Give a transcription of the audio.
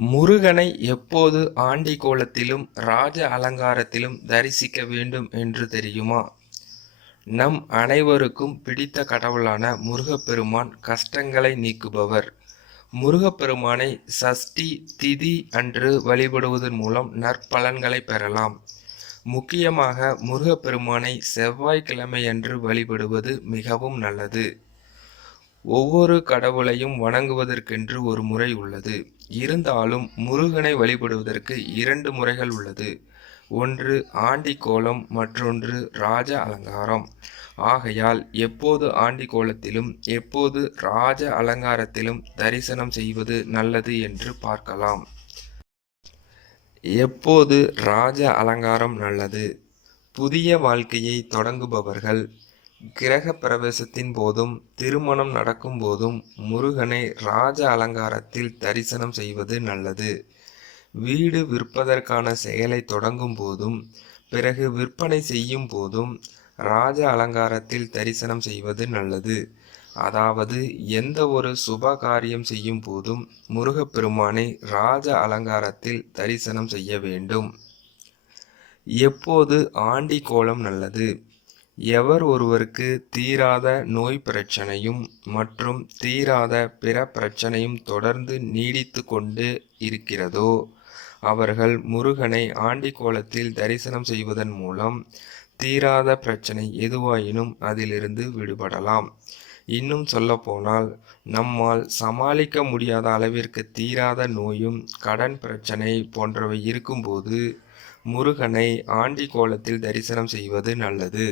முருகனை எப்போது ஆண்டி கோலத்திலும் ராஜ அலங்காரத்திலும் தரிசிக்க வேண்டும் என்று தெரியுமா? நம் அனைவருக்கும் பிடித்த கடவுளான முருகப்பெருமான் கஷ்டங்களை நீக்குபவர். முருகப்பெருமானை சஷ்டி திதி அன்று வழிபடுவதன் மூலம் நற்பலன்களை பெறலாம். முக்கியமாக முருகப்பெருமானை செவ்வாய்க்கிழமையன்று வழிபடுவது மிகவும் நல்லது. ஒவ்வொரு கடவுளையும் வணங்குவதற்கென்று ஒரு முறை உள்ளது. இருந்தாலும் முருகனை வழிபடுவதற்கு இரண்டு முறைகள் உள்ளது. ஒன்று ஆண்டி கோலம் மற்றொன்று ராஜ அலங்காரம். ஆகையால் எப்போது ஆண்டி கோலத்திலும் எப்போது ராஜ அலங்காரத்திலும் தரிசனம் செய்வது நல்லது என்று பார்க்கலாம். எப்போது ராஜ அலங்காரம் நல்லது? புதிய வாழ்க்கையை தொடங்குபவர்கள் கிரக பிரவேசத்தின் போதும் திருமணம் நடக்கும் போதும் முருகனை ராஜ அலங்காரத்தில் தரிசனம் செய்வது நல்லது. வீடு விற்பதற்கான செயலை தொடங்கும் போதும் பிறகு விற்பனை செய்யும் போதும் ராஜ அலங்காரத்தில் தரிசனம் செய்வது நல்லது. அதாவது எந்த ஒரு சுப காரியம் செய்யும் போதும் முருகப்பெருமானை ராஜ அலங்காரத்தில் தரிசனம் செய்ய வேண்டும். எப்போது ஆண்டி கோலம் நல்லது? எவர் ஒருவருக்கு தீராத நோய் பிரச்சனையும் மற்றும் தீராத பிற பிரச்சனையும் தொடர்ந்து நீடித்து கொண்டு இருக்கிறதோ அவர்கள் முருகனை ஆண்டி கோலத்தில் தரிசனம் செய்வதன் மூலம் தீராத பிரச்சனை எதுவாயினும் அதிலிருந்து விடுபடலாம். இன்னும் சொல்லப்போனால் நம்மால் சமாளிக்க முடியாத அளவிற்கு தீராத நோயும் கடன் பிரச்சனை போன்றவை இருக்கும்போது முருகனை ஆண்டி கோலத்தில் தரிசனம் செய்வது நல்லது.